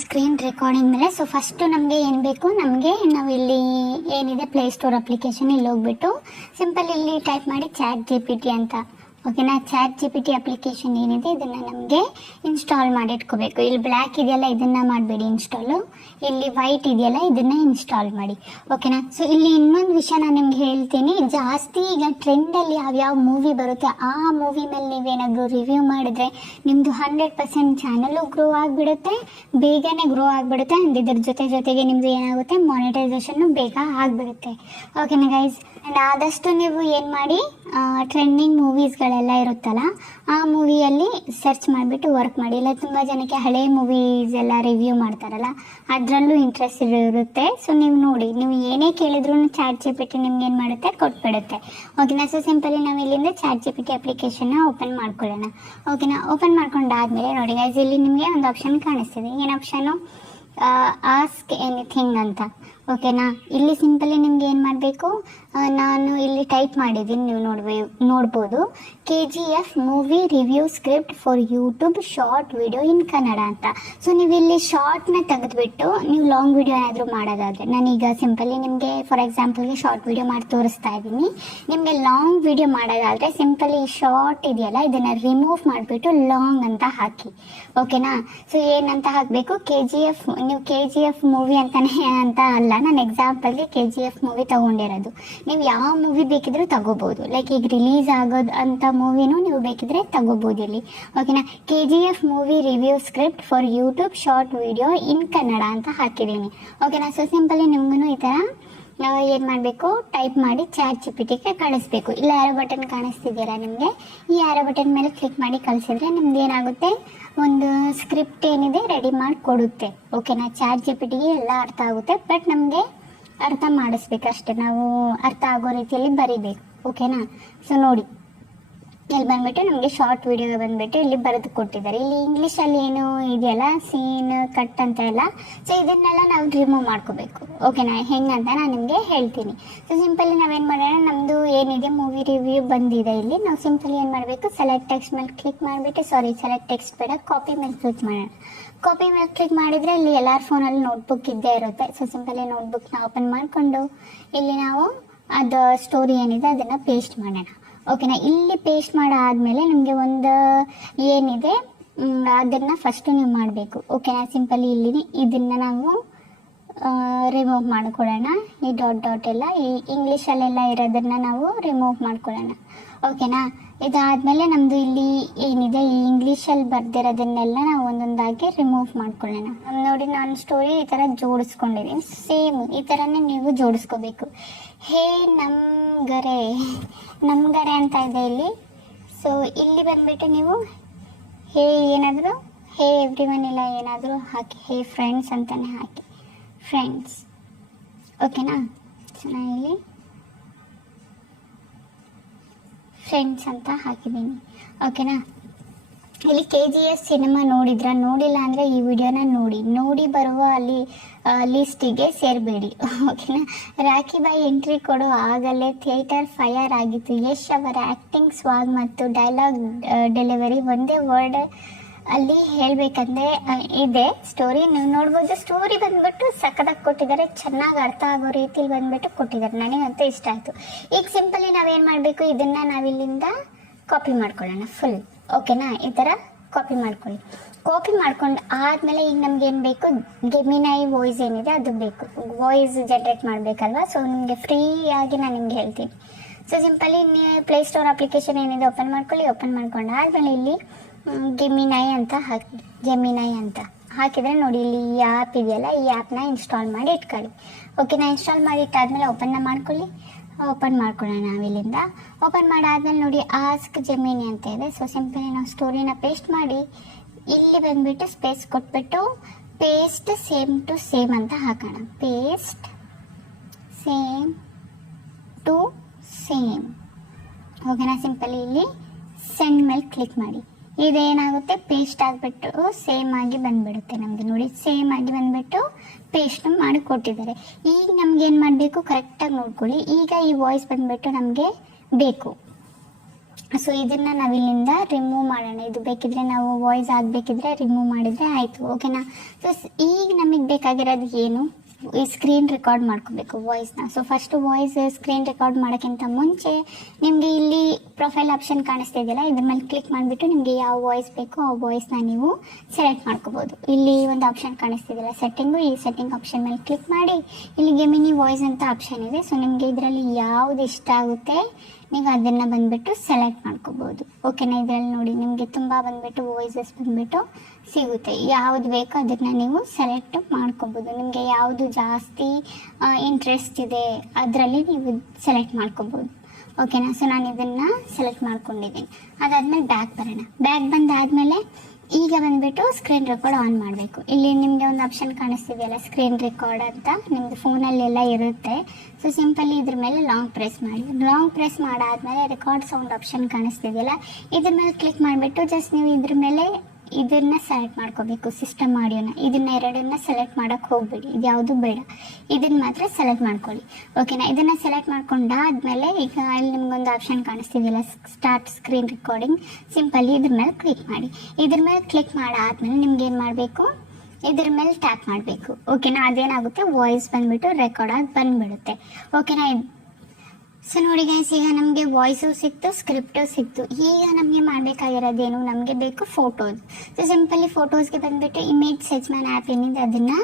Screen recording ಮೇಲೆ. So first ನಮಗೆ ಏನು ಬೇಕು, ನಾವು ಇಲ್ಲಿ ಏನಿದೆ ಪ್ಲೇಸ್ಟೋರ್ ಅಪ್ಲಿಕೇಶನ್ ಇಲ್ಲಿ ಹೋಗ್ಬಿಟ್ಟು ಸಿಂಪಲ್ ಇಲ್ಲಿ ಟೈಪ್ ಮಾಡಿ ChatGPT ಅಂತ. ಓಕೆನಾ, ChatGPT ಅಪ್ಲಿಕೇಶನ್ ಏನಿದೆ ಇದನ್ನು ನಮಗೆ ಇನ್ಸ್ಟಾಲ್ ಮಾಡಿ ಇಟ್ಕೋಬೇಕು. ಇಲ್ಲಿ ಬ್ಲ್ಯಾಕ್ ಇದೆಯಲ್ಲ ಇದನ್ನು ಮಾಡಬೇಡಿ ಇನ್ಸ್ಟಾಲು, ಇಲ್ಲಿ ವೈಟ್ ಇದೆಯಲ್ಲ ಇದನ್ನು ಇನ್ಸ್ಟಾಲ್ ಮಾಡಿ. ಓಕೆನಾ. ಸೊ ಇಲ್ಲಿ ಇನ್ನೊಂದು ವಿಷಯ ನಾನು ನಿಮ್ಗೆ ಹೇಳ್ತೀನಿ, ಜಾಸ್ತಿ ಈಗ ಟ್ರೆಂಡಲ್ಲಿ ಯಾವ್ಯಾವ ಮೂವಿ ಬರುತ್ತೆ ಆ ಮೂವಿ ಮೇಲೆ ನೀವೇನಾದರೂ ರಿವ್ಯೂ ಮಾಡಿದ್ರೆ ನಿಮ್ಮದು 100% ಚಾನಲ್ಲು ಗ್ರೋ ಆಗಿಬಿಡುತ್ತೆ, ಬೇಗನೆ ಗ್ರೋ ಆಗಿಬಿಡುತ್ತೆ. ಆ್ಯಂಡ್ ಇದ್ರ ಜೊತೆಗೆ ನಿಮ್ಮದು ಏನಾಗುತ್ತೆ, ಮಾನಿಟೈಸೇಷನ್ನು ಬೇಗ ಆಗಿಬಿಡುತ್ತೆ. ಓಕೆನಾ ಗೈಸ್. ಆ್ಯಂಡ್ ಆದಷ್ಟು ನೀವು ಏನು ಮಾಡಿ, ಟ್ರೆಂಡಿಂಗ್ ಮೂವೀಸ್ಗಳೆಲ್ಲ ಇರುತ್ತಲ್ಲ ಆ ಮೂವಿಯಲ್ಲಿ ಸರ್ಚ್ ಮಾಡಿಬಿಟ್ಟು ವರ್ಕ್ ಮಾಡಿ. ಇಲ್ಲ ತುಂಬ ಜನಕ್ಕೆ ಹಳೆ ಮೂವೀಸ್ ಎಲ್ಲ ರಿವ್ಯೂ ಮಾಡ್ತಾರಲ್ಲ ಅದರಲ್ಲೂ ಇಂಟ್ರೆಸ್ಟ್ ಇರುತ್ತೆ. ಸೊ ನೀವು ನೋಡಿ, ನೀವು ಏನೇ ಕೇಳಿದ್ರು ChatGPT ನಿಮ್ಗೆ ಏನು ಮಾಡುತ್ತೆ, ಕೊಟ್ಬಿಡುತ್ತೆ. ಓಕೆನಾ. ಸೊ ಸಿಂಪಲಿ ನಾವು ಇಲ್ಲಿಂದ ChatGPT ಅಪ್ಲಿಕೇಶನ್ನ ಓಪನ್ ಮಾಡ್ಕೊಳ್ಳೋಣ. ಓಕೆನಾ. ಓಪನ್ ಮಾಡ್ಕೊಂಡಾದ್ಮೇಲೆ ನೋಡಿ ಗೈಸ್, ಇಲ್ಲಿ ನಿಮಗೆ ಒಂದು ಆಪ್ಷನ್ ಕಾಣಿಸ್ತಿದೆ. ಏನು ಆಪ್ಷನು, ಆಸ್ಕ್ ಎನಿಥಿಂಗ್ ಅಂತ. ಓಕೆನಾ. ಇಲ್ಲಿ ಸಿಂಪಲಿ ನಿಮ್ಗೆ ಏನು ಮಾಡಬೇಕು, ನಾನು ಇಲ್ಲಿ ಟೈಪ್ ಮಾಡಿದ್ದೀನಿ, ನೀವು ನೋಡ್ಬೋದು KGF movie review script for YouTube short video in Kannada ಅಂತ. ಸೊ ನೀವು ಇಲ್ಲಿ ಶಾರ್ಟ್ನ ತೆಗೆದುಬಿಟ್ಟು ನೀವು ಲಾಂಗ್ ವಿಡಿಯೋ ಏನಾದರೂ ಮಾಡೋದಾದರೆ, ನಾನೀಗ ಸಿಂಪಲಿ ನಿಮಗೆ ಫಾರ್ ಎಕ್ಸಾಂಪಲ್ಗೆ ಶಾರ್ಟ್ ವಿಡಿಯೋ ಮಾಡಿ ತೋರಿಸ್ತಾ ಇದ್ದೀನಿ. ನಿಮಗೆ ಲಾಂಗ್ ವಿಡಿಯೋ ಮಾಡೋದಾದರೆ ಸಿಂಪಲಿ ಶಾರ್ಟ್ ಇದೆಯಲ್ಲ ಇದನ್ನು ರಿಮೂವ್ ಮಾಡಿಬಿಟ್ಟು ಲಾಂಗ್ ಅಂತ ಹಾಕಿ. ಓಕೆನಾ. ಸೊ ಏನಂತ ಹಾಕಬೇಕು, KGF, ನೀವು KGF ಮೂವಿ ಅಂತ ಅಲ್ಲ, ನಾನು ಎಕ್ಸಾಂಪಲ್ಗೆ KGF ಮೂವಿ ತೊಗೊಂಡಿರೋದು. ನೀವು ಯಾವ ಮೂವಿ ಬೇಕಿದ್ರೂ ತಗೋಬೋದು, ಲೈಕ್ ಈಗ ರಿಲೀಸ್ ಆಗೋದು ಅಂತ ಮೂವಿನೂ ನೀವು ಬೇಕಿದ್ರೆ ತಗೋಬೋದು ಇಲ್ಲಿ. ಓಕೆನಾ. KGF movie review script for YouTube short video in Kannada ಅಂತ ಹಾಕಿದ್ದೀನಿ. ಓಕೆನಾ. ಸೊ ಸಿಂಪಲಿ ನಿಮಗೂ ಈ ಥರ ಏನು ಮಾಡಬೇಕು, ಟೈಪ್ ಮಾಡಿ ChatGPTಗೆ ಕಳಿಸ್ಬೇಕು. ಇಲ್ಲ ಆರೋ ಬಟನ್ ಕಾಣಿಸ್ತಿದ್ದೀರಾ ನಿಮಗೆ, ಈ ಆರೋ ಬಟನ್ ಮೇಲೆ ಕ್ಲಿಕ್ ಮಾಡಿ ಕಳಿಸಿದ್ರೆ ನಿಮ್ದು ಏನಾಗುತ್ತೆ, ಒಂದು ಸ್ಕ್ರಿಪ್ಟ್ ಏನಿದೆ ರೆಡಿ ಮಾಡಿ ಕೊಡುತ್ತೆ. ಓಕೆನಾ. ChatGPTಗೆ ಎಲ್ಲ ಅರ್ಥ ಆಗುತ್ತೆ, ಬಟ್ ನಮಗೆ ಅರ್ಥ ಮಾಡಿಸ್ಬೇಕಷ್ಟೆ, ನಾವು ಅರ್ಥ ಆಗೋ ರೀತಿಯಲ್ಲಿ ಬರೀಬೇಕು. ಓಕೆನಾ. ಸೊ ನೋಡಿ, ಇಲ್ಲಿ ಬಂದುಬಿಟ್ಟು ನಮಗೆ ಶಾರ್ಟ್ ವಿಡಿಯೋ ಬಂದುಬಿಟ್ಟು ಇಲ್ಲಿ ಬರೆದು ಕೊಟ್ಟಿದ್ದಾರೆ. ಇಲ್ಲಿ ಇಂಗ್ಲೀಷಲ್ಲಿ ಏನು ಇದೆಯಲ್ಲ, ಸೀನ್ ಕಟ್ ಅಂತ ಎಲ್ಲ, ಸೊ ಇದನ್ನೆಲ್ಲ ನಾವು ರಿಮೂವ್ ಮಾಡ್ಕೋಬೇಕು. ಓಕೆನಾ. ಹೆಂಗಂತ ನಾನು ನಿಮಗೆ ಹೇಳ್ತೀನಿ. ಸೊ ಸಿಂಪಲಿ ನಾವೇನು ಮಾಡೋಣ, ನಮ್ಮದು ಏನಿದೆ ಮೂವಿ ರಿವ್ಯೂ ಬಂದಿದೆ ಇಲ್ಲಿ, ನಾವು ಸಿಂಪಲಿ ಏನು ಮಾಡಬೇಕು, ಸೆಲೆಕ್ಟ್ ಟೆಕ್ಸ್ಟ್ ಮೇಲೆ ಕ್ಲಿಕ್ ಮಾಡಿಬಿಟ್ಟು, ಸೆಲೆಕ್ಟ್ ಟೆಕ್ಸ್ಟ್ ಬೇಡ, ಕಾಪಿ ಮೇಲೆ ಕ್ಲಿಕ್ ಮಾಡೋಣ. ಕಾಪಿ ಮೇಲೆ ಕ್ಲಿಕ್ ಮಾಡಿದರೆ ಇಲ್ಲಿ ಎಲ್ಲರ ಫೋನಲ್ಲಿ ನೋಟ್ಬುಕ್ ಇದ್ದೇ ಇರುತ್ತೆ. ಸೊ ಸಿಂಪಲಿ ನೋಟ್ಬುಕ್ನ ಓಪನ್ ಮಾಡಿಕೊಂಡು ಇಲ್ಲಿ ನಾವು ಅದು ಸ್ಟೋರಿ ಏನಿದೆ ಅದನ್ನು ಪೇಸ್ಟ್ ಮಾಡೋಣ. ಓಕೆನಾ. ಇಲ್ಲಿ ಪೇಸ್ಟ್ ಮಾಡಾದಮೇಲೆ ನಮಗೆ ಒಂದು ಏನಿದೆ ಅದನ್ನು ಫಸ್ಟು ನೀವು ಮಾಡಬೇಕು. ಓಕೆನಾ. ಸಿಂಪಲಿ ಇಲ್ಲಿ ಇದನ್ನು ನಾವು ರಿಮೂವ್ ಮಾಡ್ಕೊಳ್ಳೋಣ. ಈ ಡಾಟ್ ಎಲ್ಲ ಈ ಇಂಗ್ಲೀಷಲ್ಲೆಲ್ಲ ಇರೋದನ್ನು ನಾವು ರಿಮೂವ್ ಮಾಡ್ಕೊಳ್ಳೋಣ. ಓಕೆನಾ. ಇದಾದಮೇಲೆ ನಮ್ಮದು ಇಲ್ಲಿ ಏನಿದೆ ಈ ಇಂಗ್ಲೀಷಲ್ಲಿ ಬರ್ದಿರೋದನ್ನೆಲ್ಲ ನಾವು ಒಂದೊಂದಾಗಿ ರಿಮೂವ್ ಮಾಡ್ಕೊಳ್ಳೋಣ. ನೋಡಿ, ನಾನು ಸ್ಟೋರಿ ಈ ಥರ ಜೋಡಿಸ್ಕೊಂಡಿದ್ದೀನಿ, ಸೇಮ್ ಈ ಥರನೇ ನೀವು ಜೋಡಿಸ್ಕೋಬೇಕು. ಹೇ ನಮ್ಗರೆ ಅಂತ ಇದೆ ಇಲ್ಲಿ. ಸೊ ಇಲ್ಲಿ ಬಂದುಬಿಟ್ಟು ನೀವು ಏನಾದರೂ ಹೇ ಎವ್ರಿವನ್ ಇಲ್ಲ ಏನಾದರೂ ಹಾಕಿ, ಹೇ ಫ್ರೆಂಡ್ಸ್ ಅಂತಲೇ ಹಾಕಿ, ಫ್ರೆಂಡ್ಸ್. ಓಕೆನಾ. ಸೊ ನಾನು ಇಲ್ಲಿ ಫ್ರೆಂಡ್ಸ್ ಅಂತ ಹಾಕಿದ್ದೀನಿ. ಓಕೆನಾ. ಇಲ್ಲಿ KGF ಸಿನಿಮಾ ನೋಡಿಲ್ಲ ಅಂದರೆ ಈ ವಿಡಿಯೋನ ನೋಡಿ ಬರುವ ಅಲ್ಲಿ ಲಿಸ್ಟಿಗೆ ಸೇರಬೇಡಿ. ಓಕೆನಾ. ರಾಖಿ ಬಾಯಿ ಎಂಟ್ರಿ ಕೊಡೋ ಆಗಲೇ ಥಿಯೇಟರ್ ಫೈರ್ ಆಗಿತ್ತು. ಯಶ್ ಅವರ ಆ್ಯಕ್ಟಿಂಗ್, ಸ್ವಾಗ್ ಮತ್ತು ಡೈಲಾಗ್ ಡೆಲಿವರಿ ಒಂದೇ ವರ್ಡ್ ಅಲ್ಲಿ ಹೇಳಬೇಕಂದ್ರೆ ಇದೆ ಸ್ಟೋರಿ. ನೀವು ನೋಡ್ಬೋದು, ಸ್ಟೋರಿ ಬಂದುಬಿಟ್ಟು ಸಕ್ಕದಾಗಿ ಕೊಟ್ಟಿದ್ದಾರೆ, ಚೆನ್ನಾಗಿ ಅರ್ಥ ಆಗೋ ರೀತಿಲಿ ಬಂದುಬಿಟ್ಟು ಕೊಟ್ಟಿದ್ದಾರೆ. ನನಗಂತೂ ಇಷ್ಟ ಆಯಿತು. ಈಗ ಸಿಂಪಲಿ ನಾವೇನು ಮಾಡಬೇಕು, ಇದನ್ನು ನಾವಿಲ್ಲಿಂದ ಕಾಪಿ ಮಾಡ್ಕೊಳ್ಳೋಣ ಫುಲ್. ಓಕೆನಾ. ಈ ಥರ ಕಾಪಿ ಮಾಡ್ಕೊಳ್ಳಿ. ಕಾಪಿ ಮಾಡ್ಕೊಂಡು ಆದಮೇಲೆ ಈಗ ನಮಗೇನು ಬೇಕು, ಗೆಮಿನೈ ವಾಯ್ಸ್ ಏನಿದೆ ಅದು ಬೇಕು, ವಾಯ್ಸ್ ಜನ್ರೇಟ್ ಮಾಡಬೇಕಲ್ವ. ಸೊ ನಿಮಗೆ ಫ್ರೀಯಾಗಿ ನಾನು ನಿಮ್ಗೆ ಹೇಳ್ತೀನಿ. ಸೊ ಸಿಂಪಲಿ ಪ್ಲೇಸ್ಟೋರ್ ಅಪ್ಲಿಕೇಶನ್ ಏನಿದೆ ಓಪನ್ ಮಾಡ್ಕೊಳ್ಳಿ. ಓಪನ್ ಮಾಡ್ಕೊಂಡು ಆದಮೇಲೆ ಇಲ್ಲಿ ಗೆಮಿನೈ ಅಂತ ಹಾಕಿ, ಜೆಮಿನೈ ಅಂತ ಹಾಕಿದರೆ ನೋಡಿ, ಇಲ್ಲಿ ಈ ಆ್ಯಪ್ ಇದೆಯಲ್ಲ ಈ ಆ್ಯಪ್ನ ಇನ್ಸ್ಟಾಲ್ ಮಾಡಿ ಇಟ್ಕೊಳ್ಳಿ. ಓಕೆನಾ. ಇನ್ಸ್ಟಾಲ್ ಮಾಡಿ ಇಟ್ಟಾದ್ಮೇಲೆ ಓಪನ್ನ ಮಾಡ್ಕೊಳ್ಳಿ. ಓಪನ್ ಮಾಡ್ಕೊಳ್ಳೋಣ ನಾವಿಲ್ಲಿಂದ. ಓಪನ್ ಮಾಡಾದ್ಮೇಲೆ ನೋಡಿ ಆಸ್ಕ್ ಜೆಮಿನಿ ಅಂತ ಇದೆ. ಸೊ ಸಿಂಪಲಿ ನಾವು ಸ್ಟೋರಿನ ಪೇಸ್ಟ್ ಮಾಡಿ ಇಲ್ಲಿ ಬಂದುಬಿಟ್ಟು ಸ್ಪೇಸ್ ಕೊಟ್ಬಿಟ್ಟು ಪೇಸ್ಟ್ ಸೇಮ್ ಟು ಸೇಮ್ ಅಂತ ಹಾಕೋಣ. Paste same to same. ಓಕೆನಾ. ಸಿಂಪಲಿ ಇಲ್ಲಿ ಸೆಂಡ್ ಮೇಲೆ ಕ್ಲಿಕ್ ಮಾಡಿ. ಇದೇನಾಗುತ್ತೆ, ಪೇಸ್ಟ್ ಆಗಿಬಿಟ್ಟು ಸೇಮ್ ಆಗಿ ಬಂದುಬಿಡುತ್ತೆ ನಮಗೆ. ನೋಡಿ, ಸೇಮ್ ಆಗಿ ಬಂದುಬಿಟ್ಟು ಪೇಸ್ಟ್ ಮಾಡಿ ಕೊಟ್ಟಿದ್ದಾರೆ. ಈಗ ನಮ್ಗೇನು ಮಾಡಬೇಕು, ಕರೆಕ್ಟಾಗಿ ನೋಡ್ಕೊಳ್ಳಿ. ಈಗ ಈ ವಾಯ್ಸ್ ಬಂದುಬಿಟ್ಟು ನಮಗೆ ಬೇಕು. ಸೊ ಇದನ್ನು ನಾವಿಲ್ಲಿಂದ ರಿಮೂವ್ ಮಾಡೋಣ. ಇದು ಬೇಕಿದ್ರೆ ನಾವು ವಾಯ್ಸ್ ಆಗಬೇಕಿದ್ರೆ ರಿಮೂವ್ ಮಾಡಿದರೆ ಆಯಿತು, ಓಕೆನಾ. ಸೊ ಈಗ ನಮಗೆ ಬೇಕಾಗಿರೋದು ಏನು, ಈ ಸ್ಕ್ರೀನ್ ರೆಕಾರ್ಡ್ ಮಾಡ್ಕೋಬೇಕು ವಾಯ್ಸ್ನ. So first voice screen record ಮಾಡೋಕ್ಕಿಂತ ಮುಂಚೆ ನಿಮಗೆ ಇಲ್ಲಿ ಪ್ರೊಫೈಲ್ ಆಪ್ಷನ್ ಕಾಣಿಸ್ತಾ ಇದೆಯಲ್ಲ, ಇದ್ರ ಮೇಲೆ ಕ್ಲಿಕ್ ಮಾಡಿಬಿಟ್ಟು ನಿಮಗೆ ಯಾವ ವಾಯ್ಸ್ ಬೇಕೋ ಆ ವಾಯ್ಸ್ನ ನೀವು ಸೆಲೆಕ್ಟ್ ಮಾಡ್ಕೋಬೋದು. ಇಲ್ಲಿ ಒಂದು ಆಪ್ಷನ್ ಕಾಣಿಸ್ತಿದೆಯಲ್ಲ ಸೆಟ್ಟಿಂಗು, ಈ ಸೆಟ್ಟಿಂಗ್ ಆಪ್ಷನ್ ಮೇಲೆ ಕ್ಲಿಕ್ ಮಾಡಿ ಇಲ್ಲಿ ಗೆಮಿನಿ ವಾಯ್ಸ್ ಅಂತ ಆಪ್ಷನ್ ಇದೆ. ಸೊ ನಿಮಗೆ ಇದರಲ್ಲಿ ಯಾವುದು ಇಷ್ಟ ಆಗುತ್ತೆ ನೀವು ಅದನ್ನು ಬಂದುಬಿಟ್ಟು ಸೆಲೆಕ್ಟ್ ಮಾಡ್ಕೋಬೋದು, ಓಕೆನಾ. ಇದರಲ್ಲಿ ನೋಡಿ ನಿಮಗೆ ತುಂಬ ಬಂದುಬಿಟ್ಟು ವಾಯ್ಸಸ್ ಬಂದುಬಿಟ್ಟು ಸಿಗುತ್ತೆ. ಯಾವುದು ಬೇಕೋ ಅದನ್ನು ನೀವು ಸೆಲೆಕ್ಟ್ ಮಾಡ್ಕೋಬೋದು. ನಿಮಗೆ ಯಾವುದು ಜಾಸ್ತಿ ಇಂಟ್ರೆಸ್ಟ್ ಇದೆ ಅದರಲ್ಲಿ ನೀವು ಸೆಲೆಕ್ಟ್ ಮಾಡ್ಕೋಬೋದು, ಓಕೆನಾ. ಸೊ ನಾನು ಇದನ್ನು ಸೆಲೆಕ್ಟ್ ಮಾಡ್ಕೊಂಡಿದ್ದೀನಿ. ಅದಾದಮೇಲೆ ಬ್ಯಾಕ್ ಬರೋಣ. ಬ್ಯಾಕ್ ಬಂದಾದಮೇಲೆ ಈಗ ಬಂದುಬಿಟ್ಟು ಸ್ಕ್ರೀನ್ ರೆಕಾರ್ಡ್ ಆನ್ ಮಾಡಬೇಕು. ಇಲ್ಲಿ ನಿಮಗೆ ಒಂದು ಆಪ್ಷನ್ ಕಾಣಿಸ್ತಿದೆಯಲ್ಲ ಸ್ಕ್ರೀನ್ ರೆಕಾರ್ಡ್ ಅಂತ, ನಿಮ್ಮದು ಫೋನಲ್ಲೆಲ್ಲ ಇರುತ್ತೆ. ಸೊ ಸಿಂಪಲಿ ಇದ್ರ ಮೇಲೆ ಲಾಂಗ್ ಪ್ರೆಸ್ ಮಾಡಿ. ಲಾಂಗ್ ಪ್ರೆಸ್ ಮಾಡಾದಮೇಲೆ ರೆಕಾರ್ಡ್ ಸೌಂಡ್ ಆಪ್ಷನ್ ಕಾಣಿಸ್ತಿದೆಯಲ್ಲ, ಇದ್ರ ಮೇಲೆ ಕ್ಲಿಕ್ ಮಾಡಿಬಿಟ್ಟು ಜಸ್ಟ್ ನೀವು ಇದ್ರ ಮೇಲೆ ಇದನ್ನು ಸೆಲೆಕ್ಟ್ ಮಾಡ್ಕೋಬೇಕು, ಸಿಸ್ಟಮ್ ಆಡಿಯೋನ. ಇದನ್ನ ಎರಡನ್ನ ಸೆಲೆಕ್ಟ್ ಮಾಡೋಕ್ಕೆ ಹೋಗ್ಬೇಡಿ, ಇದು ಯಾವುದು ಬೇಡ, ಇದನ್ನು ಮಾತ್ರ ಸೆಲೆಕ್ಟ್ ಮಾಡ್ಕೊಳ್ಳಿ, ಓಕೆನಾ. ಇದನ್ನು ಸೆಲೆಕ್ಟ್ ಮಾಡ್ಕೊಂಡಾದ್ಮೇಲೆ ಈಗ ಇಲ್ಲಿ ನಿಮ್ಗೊಂದು ಆಪ್ಷನ್ ಕಾಣಿಸ್ತಿದೆಯಲ್ಲ ಸ್ಟಾರ್ಟ್ ಸ್ಕ್ರೀನ್ ರೆಕಾರ್ಡಿಂಗ್, ಸಿಂಪಲಿ ಇದ್ರ ಮೇಲೆ ಕ್ಲಿಕ್ ಮಾಡಿ. ಇದ್ರ ಮೇಲೆ ಕ್ಲಿಕ್ ಮಾಡಾದ್ಮೇಲೆ ನಿಮ್ಗೆ ಏನು ಮಾಡಬೇಕು, ಇದ್ರ ಮೇಲೆ ಟ್ಯಾಪ್ ಮಾಡಬೇಕು, ಓಕೆನಾ. ಅದೇನಾಗುತ್ತೆ ವಾಯ್ಸ್ ಬಂದುಬಿಟ್ಟು ರೆಕಾರ್ಡ್ ಆಗಿ ಬಂದುಬಿಡುತ್ತೆ, ಓಕೆನಾ. ಸೊ ನೋಡಿ ಗೈಸ್, ಈಗ ನಮಗೆ ವಾಯ್ಸು ಸಿಕ್ತು, ಸ್ಕ್ರಿಪ್ಟು ಸಿಕ್ತು. ಈಗ ನಮಗೆ ಮಾಡಬೇಕಾಗಿರೋದೇನು, ನಮಗೆ ಬೇಕು ಫೋಟೋಸ್. ಸೊ ಸಿಂಪಲಿ ಫೋಟೋಸ್ಗೆ ಬಂದುಬಿಟ್ಟು ಇಮೇಜ್ ಸರ್ಚ್ ಮ್ಯಾನ್ ಆ್ಯಪ್ ಏನಿದೆ ಅದನ್ನು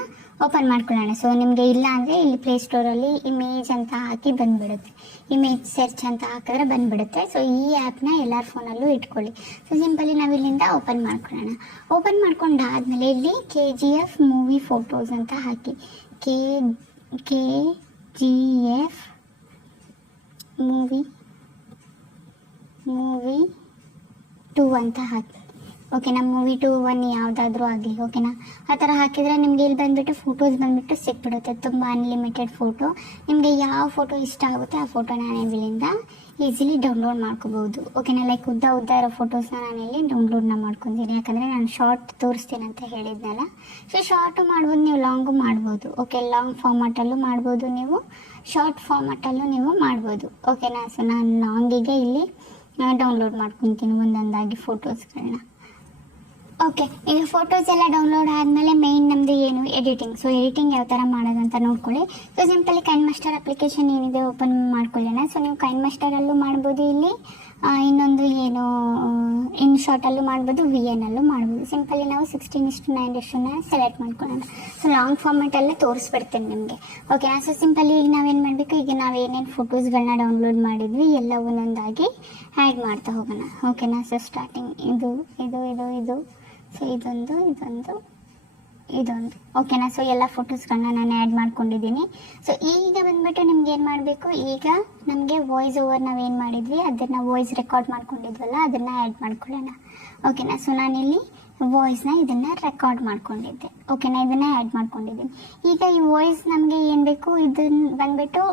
ಓಪನ್ ಮಾಡ್ಕೊಳ್ಳೋಣ. ಸೊ ನಿಮಗೆ ಇಲ್ಲ ಅಂದರೆ ಇಲ್ಲಿ ಪ್ಲೇಸ್ಟೋರಲ್ಲಿ ಇಮೇಜ್ ಅಂತ ಹಾಕಿ ಬಂದುಬಿಡುತ್ತೆ, ಇಮೇಜ್ ಸರ್ಚ್ ಅಂತ ಹಾಕಿದ್ರೆ ಬಂದುಬಿಡುತ್ತೆ. ಸೊ ಈ ಆ್ಯಪ್ನ ಎಲ್ಲರ ಫೋನಲ್ಲೂ ಇಟ್ಕೊಳ್ಳಿ. ಸೊ ಸಿಂಪಲಿ ನಾವು ಇಲ್ಲಿಂದ ಓಪನ್ ಮಾಡ್ಕೊಳ್ಳೋಣ. ಓಪನ್ ಮಾಡ್ಕೊಂಡಾದ್ಮೇಲೆ ಇಲ್ಲಿ KGF ಮೂವಿ ಫೋಟೋಸ್ ಅಂತ ಹಾಕಿ, KGF ಮೂವಿ 2 ಅಂತ ಹಾಕಿ, ಓಕೆನಾ. ಮೂವಿ 2, 1 ಯಾವುದಾದ್ರೂ ಆಗಲಿ, ಓಕೆನಾ. ಆ ಥರ ಹಾಕಿದರೆ ನಿಮಗೆ ಇಲ್ಲಿ ಬಂದುಬಿಟ್ಟು ಫೋಟೋಸ್ ಬಂದುಬಿಟ್ಟು ಸಿಕ್ಬಿಡುತ್ತೆ, ತುಂಬ ಅನ್ಲಿಮಿಟೆಡ್ ಫೋಟೋ. ನಿಮಗೆ ಯಾವ ಫೋಟೋ ಇಷ್ಟ ಆಗುತ್ತೆ ಆ ಫೋಟೋನ ನಾನಿಲ್ಲಿಂದ ಈಸಿಲಿ ಡೌನ್ಲೋಡ್ ಮಾಡ್ಕೋಬೋದು, ಓಕೆನಾ. ಲೈಕ್ ಉದ್ದ ಇರೋ ಫೋಟೋಸ್ನ ನಾನಿಲ್ಲಿ ಡೌನ್ಲೋಡ್ನ ಮಾಡ್ಕೊತೀನಿ, ಯಾಕಂದರೆ ನಾನು ಶಾರ್ಟ್ ತೋರಿಸ್ತೀನಿ ಅಂತ ಹೇಳಿದ್ನಲ್ಲ. ಸೊ ಶಾರ್ಟು ಮಾಡ್ಬೋದು, ನೀವು ಲಾಂಗು ಮಾಡ್ಬೋದು, ಓಕೆ. ಲಾಂಗ್ ಫಾರ್ಮ್ಯಾಟಲ್ಲೂ ಮಾಡ್ಬೋದು, ನೀವು ಶಾರ್ಟ್ ಫಾರ್ಮ್ಯಾಟಲ್ಲೂ ನೀವು ಮಾಡ್ಬೋದು, ಓಕೆನಾ. ಸೊ ನಾನು ಲಾಂಗಿಗೆ ಇಲ್ಲಿ ಡೌನ್ಲೋಡ್ ಮಾಡ್ಕೊತೀನಿ ಒಂದೊಂದಾಗಿ ಫೋಟೋಸ್ಗಳನ್ನ, ಓಕೆ. ಈಗ ಫೋಟೋಸ್ ಎಲ್ಲ ಡೌನ್ಲೋಡ್ ಆದಮೇಲೆ ಮೇಯ್ನ್ ನಮ್ಮದು ಏನು ಎಡಿಟಿಂಗ್. ಸೊ ಎಡಿಟಿಂಗ್ ಯಾವ ಥರ ಮಾಡೋದು ಅಂತ ನೋಡ್ಕೊಳ್ಳಿ. ಸೊ ಸಿಂಪಲಿ ಕೈನ್ ಮಾಸ್ಟರ್ ಅಪ್ಲಿಕೇಶನ್ ಏನಿದೆ ಓಪನ್ ಮಾಡ್ಕೊಳ್ಳೋಣ. ಸೊ ನೀವು ಕೈನ್ ಮಾಸ್ಟರಲ್ಲೂ ಮಾಡ್ಬೋದು, ಇಲ್ಲಿ ಇನ್ನೊಂದು ಏನು ಇನ್ ಶಾರ್ಟಲ್ಲೂ ಮಾಡ್ಬೋದು, VN ಅಲ್ಲೂ ಮಾಡ್ಬೋದು. ಸಿಂಪಲಿ ನಾವು 16:9 ಸೆಲೆಕ್ಟ್ ಮಾಡ್ಕೊಳ್ಳೋಣ. ಸೊ ಲಾಂಗ್ ಫಾರ್ಮ್ಯಾಟಲ್ಲೇ ತೋರಿಸ್ಬಿಡ್ತೇನೆ ನಿಮಗೆ, ಓಕೆ. ಸೊ ಸಿಂಪಲಿ ಈಗ ನಾವೇನು ಮಾಡಬೇಕು, ಈಗ ನಾವು ಏನೇನು ಫೋಟೋಸ್ಗಳನ್ನ ಡೌನ್ಲೋಡ್ ಮಾಡಿದ್ವಿ ಎಲ್ಲ ಒಂದೊಂದಾಗಿ ಆ್ಯಡ್ ಮಾಡ್ತಾ ಹೋಗೋಣ, ಓಕೆನಾ. ಸೊ ಸ್ಟಾರ್ಟಿಂಗ್ ಇದು ಇದು ಇದು ಇದು ಸೊ ಇದೊಂದು ಇದೊಂದು, ಓಕೆನಾ. ಸೊ ಎಲ್ಲ ಫೋಟೋಸ್ಗಳನ್ನ ನಾನು ಆ್ಯಡ್ ಮಾಡ್ಕೊಂಡಿದ್ದೀನಿ. ಸೊ ಈಗ ಬಂದುಬಿಟ್ಟು ನಿಮ್ಗೆ ಏನು ಮಾಡಬೇಕು, ಈಗ ನಮಗೆ ವಾಯ್ಸ್ ಓವರ್ ನಾವೇನು ಮಾಡಿದ್ವಿ ಅದನ್ನು ವಾಯ್ಸ್ ರೆಕಾರ್ಡ್ ಮಾಡ್ಕೊಂಡಿದ್ವಲ್ಲ ಅದನ್ನು ಆ್ಯಡ್ ಮಾಡ್ಕೊಳ್ಳೋಣ, ಓಕೆನಾ. ಸೊ ನಾನಿಲ್ಲಿ ವಾಯ್ಸ್ನ ಇದನ್ನು ರೆಕಾರ್ಡ್ ಮಾಡ್ಕೊಂಡಿದ್ದೆ, ಓಕೆನಾ. ಇದನ್ನು ಆ್ಯಡ್ ಮಾಡ್ಕೊಂಡಿದ್ದೀನಿ. ಈಗ ಈ ವಾಯ್ಸ್ ನಮಗೆ ಏನು ಬೇಕು, ಇದನ್ನು ಬಂದುಬಿಟ್ಟು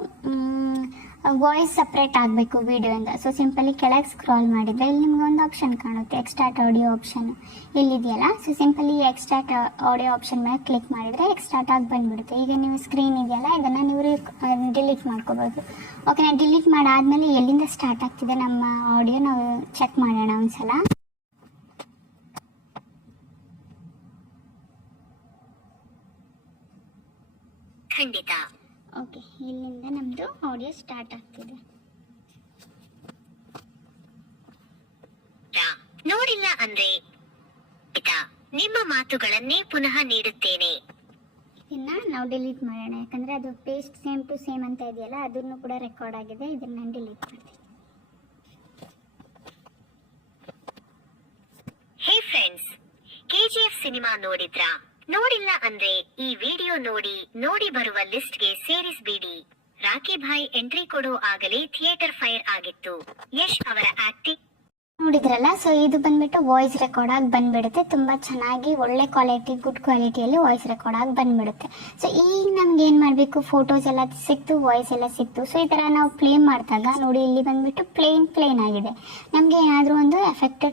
ವಾಯ್ಸ್ ಸಪ್ರೇಟ್ ಆಗಬೇಕು ವಿಡಿಯೋಯಿಂದ. ಸೊ ಸಿಂಪಲಿ ಕೆಳಗೆ ಸ್ಕ್ರಾಲ್ ಮಾಡಿದರೆ ಇಲ್ಲಿ ನಿಮ್ಗೆ ಒಂದು ಆಪ್ಷನ್ ಕಾಣುತ್ತೆ, ಎಕ್ಸ್ಟ್ರಾಕ್ಟ್ ಆಡಿಯೋ ಆಪ್ಷನ್ ಇಲ್ಲಿದೆಯಲ್ಲ. So simply extract audio option ಮೇಲೆ ಕ್ಲಿಕ್ ಮಾಡಿದರೆ ಎಕ್ಸ್ಟ್ರಾಕ್ಟ್ ಆಗಿ ಬಂದುಬಿಡುತ್ತೆ. ಈಗ ನೀವು ಸ್ಕ್ರೀನ್ ಇದೆಯಲ್ಲ ಇದನ್ನು ನೀವು ಡಿಲೀಟ್ ಮಾಡ್ಕೋಬೋದು, ಓಕೆನಾ. ಡಿಲೀಟ್ ಮಾಡಾದ್ಮೇಲೆ ಎಲ್ಲಿಂದ ಸ್ಟಾರ್ಟ್ ಆಗ್ತಿದೆ ನಮ್ಮ ಆಡಿಯೋ ನಾವು ಚೆಕ್ ಮಾಡೋಣ ಒಂದ್ಸಲ. ಖಂಡಿತ, ಓಕೆ. ಇಲ್ಲಿಂದ ನಮ್ಮದು ಆಡಿಯೋ ಸ್ಟಾರ್ಟ್ ಆಗ್ತಿದೆ. ನೋಡಿಲ್ಲ ಅಂದ್ರೆ ನಿಮ್ಮ ಮಾತುಗಳನ್ನೇ ಪುನಃ ನೀಡುತ್ತೇನೆ. ಇದನ್ನ ನಾವು ಡಿಲೀಟ್ ಮಾಡೋಣ, ಯಾಕಂದ್ರೆ ಅದು ಪೇಸ್ಟ್ ಸೇಮ್ ಟು ಸೇಮ್ ಅಂತ ಇದೆಯಲ್ಲ ಅದನ್ನು ಕೂಡ ರೆಕಾರ್ಡ್ ಆಗಿದೆ. ಇದನ್ನ ನಾನು ಡಿಲೀಟ್ ಮಾಡ್ತೀನಿ. ಹೇ ಫ್ರೆಂಡ್ಸ್, KGF ಸಿನಿಮಾ ನೋಡಿದ್ರಾ? ನೋಡಿಲ್ಲ ಅಂದ್ರೆ ಈ ವಿಡಿಯೋ ನೋಡಿ ಬರುವ ಲಿಸ್ಟ್ಗೆ ಸೇರಿಸ್ಬಿಡಿ. ರಾಕಿ ಭಾಯ್ ಎಂಟ್ರಿ ಕೊಡೋ ಆಗಲೇ ಥಿಯೇಟರ್ ಫೈರ್ ಆಗಿತ್ತು. ಯಶ್ ಅವರ ಆಕ್ಟಿಂಗ್ ನೋಡಿದ್ರಲ್ಲ. ಸೊ ಇದು ಬಂದ್ಬಿಟ್ಟು ವಾಯ್ಸ್ ರೆಕಾರ್ಡ್ ಆಗಿ ಬಂದ್ಬಿಡುತ್ತೆ, ತುಂಬ ಚೆನ್ನಾಗಿ ಒಳ್ಳೆ ಕ್ವಾಲಿಟಿ ಗುಡ್ ಕ್ವಾಲಿಟಿಯಲ್ಲಿ ವಾಯ್ಸ್ ರೆಕಾರ್ಡ್ ಆಗಿ ಬಂದ್ಬಿಡುತ್ತೆ. ಸೊ ಈಗ ನಮ್ಗೆ ಏನು ಮಾಡಬೇಕು, ಫೋಟೋಸ್ ಎಲ್ಲ ಸಿಕ್ತು, ವಾಯ್ಸ್ ಎಲ್ಲ ಸಿಕ್ತು. ಸೊ ಈ ಥರ ನಾವು ಪ್ಲೇ ಮಾಡಿದಾಗ ನೋಡಿ ಇಲ್ಲಿ ಬಂದ್ಬಿಟ್ಟು ಪ್ಲೇನ್ ಆಗಿದೆ. ನಮಗೆ ಏನಾದರೂ ಒಂದು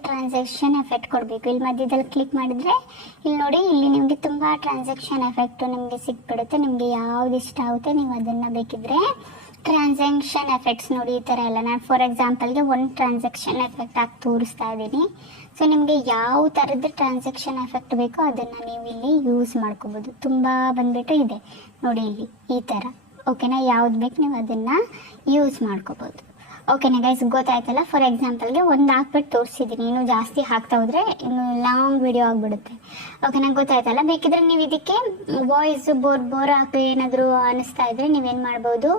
ಟ್ರಾನ್ಸಾಕ್ಷನ್ ಎಫೆಕ್ಟ್ ಕೊಡಬೇಕು. ಇಲ್ಲಿ ಮಧ್ಯದಲ್ಲಿ ಕ್ಲಿಕ್ ಮಾಡಿದರೆ ಇಲ್ಲಿ ನೋಡಿ, ಇಲ್ಲಿ ನಿಮಗೆ ತುಂಬ ಟ್ರಾನ್ಸಾಕ್ಷನ್ ಎಫೆಕ್ಟು ನಿಮಗೆ ಸಿಕ್ಬಿಡುತ್ತೆ. ನಿಮಗೆ ಯಾವ್ದು ಇಷ್ಟ ಆಗುತ್ತೆ ನೀವು ಅದನ್ನು ಬೇಕಿದ್ರೆ ಟ್ರಾನ್ಸಾಕ್ಷನ್ ಎಫೆಕ್ಟ್ಸ್ ನೋಡಿ ಈ ಥರ ಎಲ್ಲ ನಾನು ಫಾರ್ ಎಕ್ಸಾಂಪಲ್ಗೆ ಒಂದು ಟ್ರಾನ್ಸಾಕ್ಷನ್ ಎಫೆಕ್ಟ್ ಆಗಿ ತೋರಿಸ್ತಾ ಇದ್ದೀನಿ. ಸೊ ನಿಮಗೆ ಯಾವ ಥರದ ಟ್ರಾನ್ಸಾಕ್ಷನ್ ಎಫೆಕ್ಟ್ ಬೇಕೋ ಅದನ್ನು ನೀವು ಇಲ್ಲಿ ಯೂಸ್ ಮಾಡ್ಕೋಬೋದು. ತುಂಬ ಬಂದುಬಿಟ್ಟು ಇದೆ ನೋಡಿ ಇಲ್ಲಿ ಈ ಥರ. ಓಕೆನಾ, ಯಾವ್ದು ಬೇಕು ನೀವು ಅದನ್ನು ಯೂಸ್ ಮಾಡ್ಕೋಬೋದು. ಓಕೆನಾ ಗೈಸ್, ಗೊತ್ತಾಯ್ತಲ್ಲ. ಫಾರ್ ಎಕ್ಸಾಂಪಲ್ಗೆ ಒಂದು ಹಾಕ್ಬಿಟ್ಟು ತೋರಿಸಿದ್ದೀನಿ, ಇನ್ನು ಜಾಸ್ತಿ ಹಾಕ್ತಾ ಹೋದರೆ ಇನ್ನು ಲಾಂಗ್ ವಿಡಿಯೋ ಆಗಿಬಿಡುತ್ತೆ. ಓಕೆನಾ, ಗೊತ್ತಾಯ್ತಲ್ಲ. ಬೇಕಿದ್ರೆ ನೀವು ಇದಕ್ಕೆ ವಾಯ್ಸ್ ಬೋರ್ ಹಾಕಿ ಏನಾದರೂ ಅನ್ನಿಸ್ತಾ ಇದ್ದರೆ ನೀವೇನು ಮಾಡ್ಬೋದು,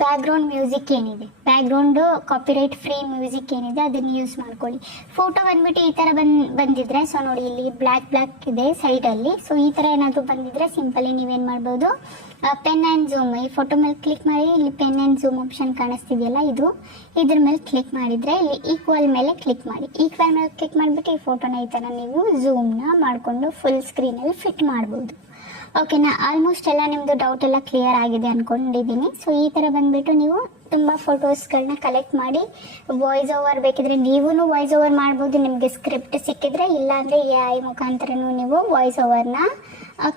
ಬ್ಯಾಕ್ಗ್ರೌಂಡ್ ಮ್ಯೂಸಿಕ್ ಏನಿದೆ, ಬ್ಯಾಕ್ಗ್ರೌಂಡು ಕಾಪಿರೈಟ್ ಫ್ರೀ ಮ್ಯೂಸಿಕ್ ಏನಿದೆ ಅದನ್ನು ಯೂಸ್ ಮಾಡ್ಕೊಳ್ಳಿ. ಫೋಟೋ ಬಂದ್ಬಿಟ್ಟು ಈ ಥರ ಬಂದಿದ್ರೆ, ಸೊ ನೋಡಿ ಇಲ್ಲಿ ಬ್ಲ್ಯಾಕ್ ಇದೆ ಸೈಡಲ್ಲಿ. ಸೊ ಈ ಥರ ಏನಾದರೂ ಬಂದಿದ್ರೆ ಸಿಂಪಲಿ ನೀವೇನು ಮಾಡ್ಬೋದು, ಪೆನ್ ಆ್ಯಂಡ್ ಝೂಮ್, ಈ ಫೋಟೋ ಮೇಲೆ ಕ್ಲಿಕ್ ಮಾಡಿ ಇಲ್ಲಿ ಪೆನ್ ಆ್ಯಂಡ್ ಝೂಮ್ ಆಪ್ಷನ್ ಕಾಣಿಸ್ತಿದೆಯಲ್ಲ, ಇದ್ರ ಮೇಲೆ ಕ್ಲಿಕ್ ಮಾಡಿದರೆ ಇಲ್ಲಿ ಈಕ್ವಲ್ ಮೇಲೆ ಕ್ಲಿಕ್ ಮಾಡಿ. ಈಕ್ವಲ್ ಮೇಲೆ ಕ್ಲಿಕ್ ಮಾಡಿಬಿಟ್ಟು ಈ ಫೋಟೋನ ಈ ಥರ ನೀವು ಝೂಮ್ನ ಮಾಡಿಕೊಂಡು ಫುಲ್ ಸ್ಕ್ರೀನಲ್ಲಿ ಫಿಟ್ ಮಾಡ್ಬೋದು. ಓಕೆನಾ, ಆಲ್ಮೋಸ್ಟ್ ಎಲ್ಲ ನಿಮ್ಮದು ಡೌಟ್ ಎಲ್ಲ ಕ್ಲಿಯರ್ ಆಗಿದೆ ಅಂದ್ಕೊಂಡಿದ್ದೀನಿ. ಸೊ ಈ ಥರ ಬಂದುಬಿಟ್ಟು ನೀವು ತುಂಬ ಫೋಟೋಸ್ಗಳನ್ನ ಕಲೆಕ್ಟ್ ಮಾಡಿ ವಾಯ್ಸ್ ಓವರ್ ಬೇಕಿದ್ರೆ ನೀವೂ ವಾಯ್ಸ್ ಓವರ್ ಮಾಡ್ಬೋದು, ನಿಮಗೆ ಸ್ಕ್ರಿಪ್ಟ್ ಸಿಕ್ಕಿದ್ರೆ. ಇಲ್ಲಾಂದರೆ AI ಮುಖಾಂತರನೂ ನೀವು ವಾಯ್ಸ್ ಓವರ್ನ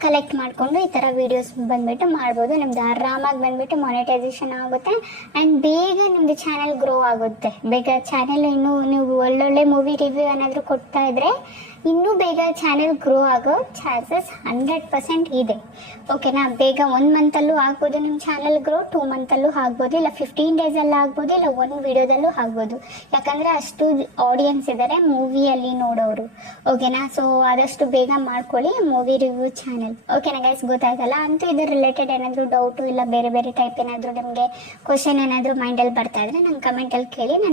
ಕಲೆಕ್ಟ್ ಮಾಡಿಕೊಂಡು ಈ ಥರ ವೀಡಿಯೋಸ್ ಬಂದುಬಿಟ್ಟು ಮಾಡ್ಬೋದು. ನಿಮ್ದು ಆರಾಮಾಗಿ ಬಂದುಬಿಟ್ಟು ಮಾನಿಟೈಸೇಷನ್ ಆಗುತ್ತೆ ಆ್ಯಂಡ್ ಬೇಗ ನಿಮ್ಮದು ಚಾನೆಲ್ ಗ್ರೋ ಆಗುತ್ತೆ. ಬೇಗ ಚಾನೆಲ್ ಇನ್ನೂ ನೀವು ಒಳ್ಳೊಳ್ಳೆ ಮೂವಿ ರಿವ್ಯೂ ಏನಾದರೂ ಕೊಡ್ತಾ ಇದ್ದರೆ ಇನ್ನೂ ಬೇಗ ಚಾನೆಲ್ ಗ್ರೋ ಆಗೋ ಚಾನ್ಸಸ್ 100% ಇದೆ. ಓಕೆನಾ, ಬೇಗ 1 ಮಂತಲ್ಲೂ ಆಗ್ಬೋದು ನಿಮ್ಮ ಚಾನೆಲ್ ಗ್ರೋ, 2 ಮಂತಲ್ಲೂ ಆಗ್ಬೋದು, ಇಲ್ಲ 15 ಡೇಸಲ್ಲಿ ಆಗ್ಬೋದು, ಇಲ್ಲ 1 ವಿಡಿಯೋದಲ್ಲೂ ಆಗ್ಬೋದು. ಯಾಕಂದರೆ ಅಷ್ಟು ಆಡಿಯನ್ಸ್ ಇದ್ದಾರೆ ಮೂವಿಯಲ್ಲಿ ನೋಡೋರು. ಓಕೆನಾ, ಸೊ ಆದಷ್ಟು ಬೇಗ ಮಾಡ್ಕೊಳ್ಳಿ ಮೂವಿ ರಿವ್ಯೂ ಚಾನೆಲ್. ಓಕೆನಾ ಗೈಸ್, ಗೊತ್ತಾಯ್ತಲ್ಲ. ಅಂತೂ ಇದ್ರ ರಿಲೇಟೆಡ್ ಏನಾದರೂ ಡೌಟು ಇಲ್ಲ ಬೇರೆ ಟೈಪ್ ಏನಾದರೂ ನಿಮಗೆ ಕ್ವಶನ್ ಏನಾದರೂ ಮೈಂಡಲ್ಲಿ ಬರ್ತಾ ಇದ್ರೆ ನಂಗೆ ಕಮೆಂಟಲ್ಲಿ ಕೇಳಿ. ನಾನು